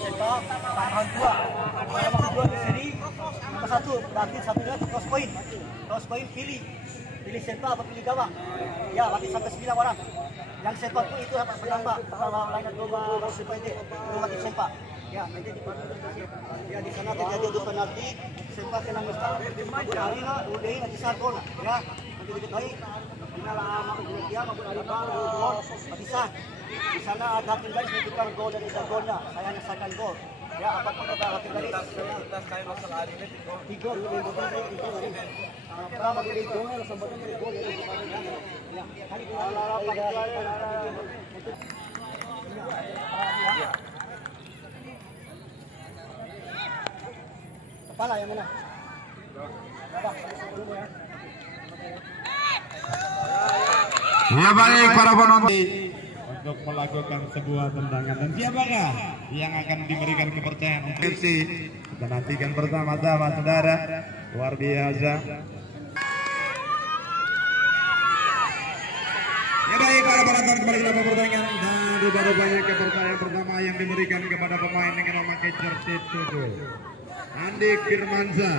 Sempa tambahan 2. Tambahan 2 di seri. Nomor 1 berarti satunya cross point. Cross point pilih Sempa apa pilih gawang. Ya, berarti sampai 9 orang. Yang Sempa pun itu dapat menambah. Kalau lain ada 2 Sempa itu, 2 mati Sempa. Ya, nanti di ya di sana terjadi adu penalti. Sempa kena mustahil. Arina udah nanti sargol. Ya, nanti dikit baik. Inilah dia maupun Arina gol bisa. Di sana ada tim garis menentukan gol dari sargolnya. Saya nyesakan gol. Ya, apapun kata tim garis. Kita kayak masalah ini Tiga pertama dari gol sebetulnya dari gol dari ya kali kepala yang mana? Ya baik para penonton untuk melakukan sebuah tendangan, dan siapakah yang akan diberikan kepercayaan FC? Kita nantikan bersama-sama saudara, luar biasa. Ya baik para penonton, kembali dalam pertandingan dan baru banyak kepercayaan pertama yang diberikan kepada pemain dengan memakai jersey 7 Andi Firmansyah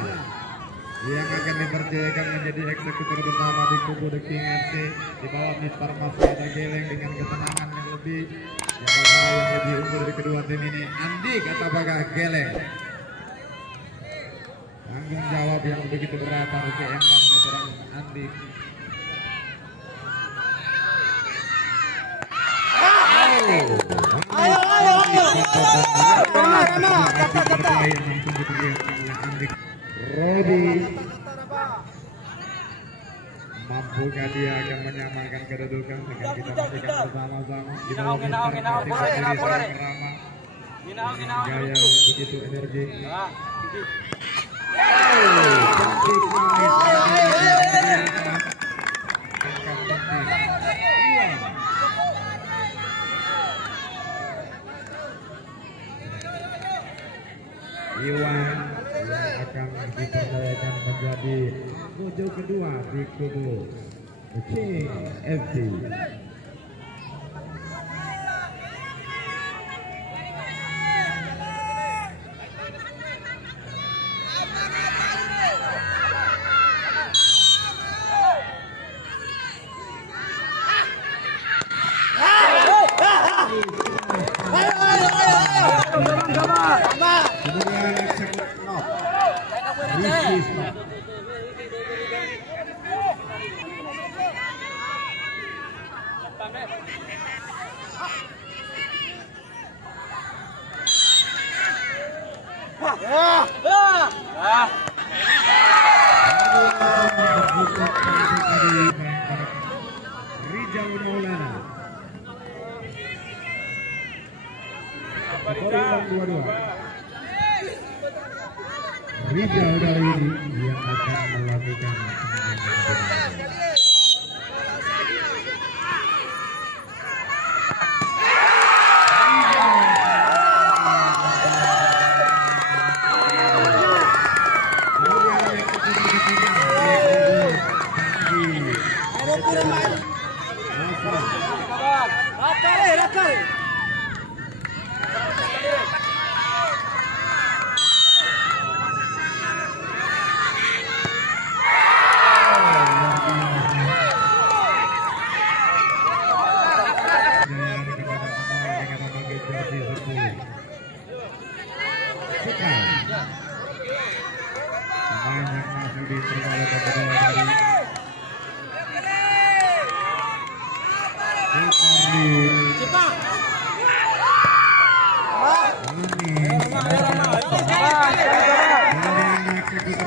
yang akan dipercayakan menjadi eksekutor pertama di kubu The King FC di bawah Mister Masada Geleng dengan ketenangan yang lebih. Siapakah yang lebih unggul dari kedua tim ini? Andi kata apakah Geleng? Tanggung jawab yang begitu berat harus diemban oleh seorang Andi. Robi, mampukah dia akan menyamakan kedudukan dengan kita nantikan bersama-sama di bawah gaya yang begitu energi. Iwan yang akan dipercayakan menjadi muncul kedua di kubu King FC. Rijal Maulana Rijal dari ini yang akan melakukan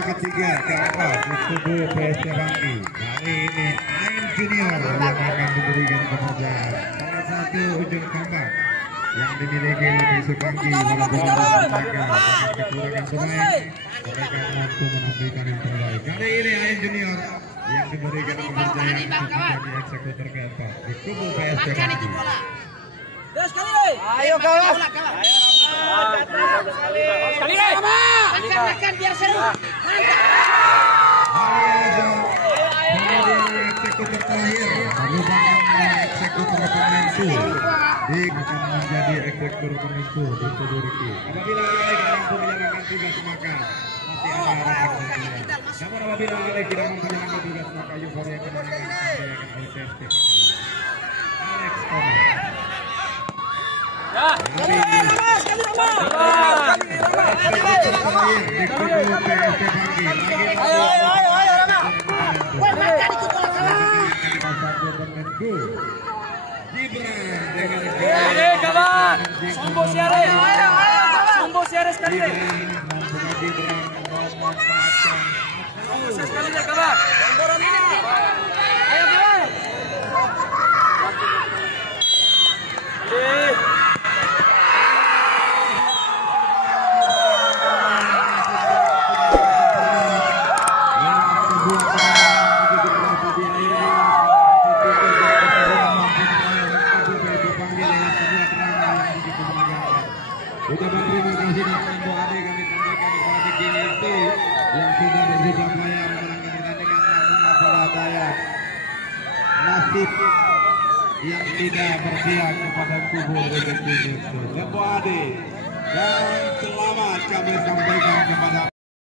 ketiga keempat di kubu PSC Bangki. Kali ini Ain Junior yang akan diberikan kepercayaan. Salah satu ujung tombak yang dimiliki oleh PSC Bangki dalam berolahraga dengan kekurangan pemain, mereka mampu menampilkan yang terbaik. Kali ini Ain Junior yang diberikan kepercayaan untuk menjadi eksekutor keempat di kubu PSC Bangki. Ayo kawan. Sekali makan biar seru. Mantap. eksekutor terakhir merupakan eksekutor penentu akan menjadi eksekutor penentu di tubuh Riki. Apabila Alek mampu menjalankan tugas maka masih ada harapan tentunya. Namun apabila Alek tidak mampu menjalankan tugas maka euforia kemenangan akan dirayakan oleh PSP Alex Thomas. Sumbo siare sekali deh. Sekali deh kabar. Ayo kabar. Ucapan terima kasih dan Sambo Ade kami sampaikan kepada Kiki yang sudah bersusah payah memenangkan pertandingan, namun apalah daya nasib yang tidak berpihak kepada tubuh Riki. Sambo Ade dan selamat kami sampaikan kepada